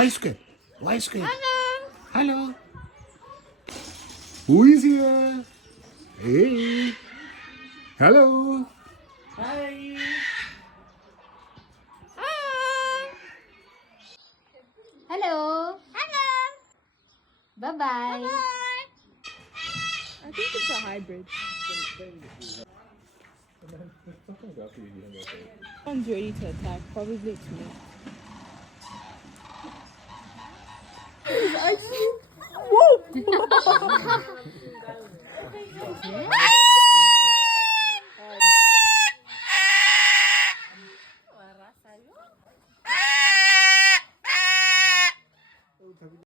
Why square? Hello. Hello. Who is here? Hey. Hello. Hi. Hello. Hello. Bye-bye. Bye. I think it's a hybrid. One's ready to attack. Probably it's me. It's ice cream.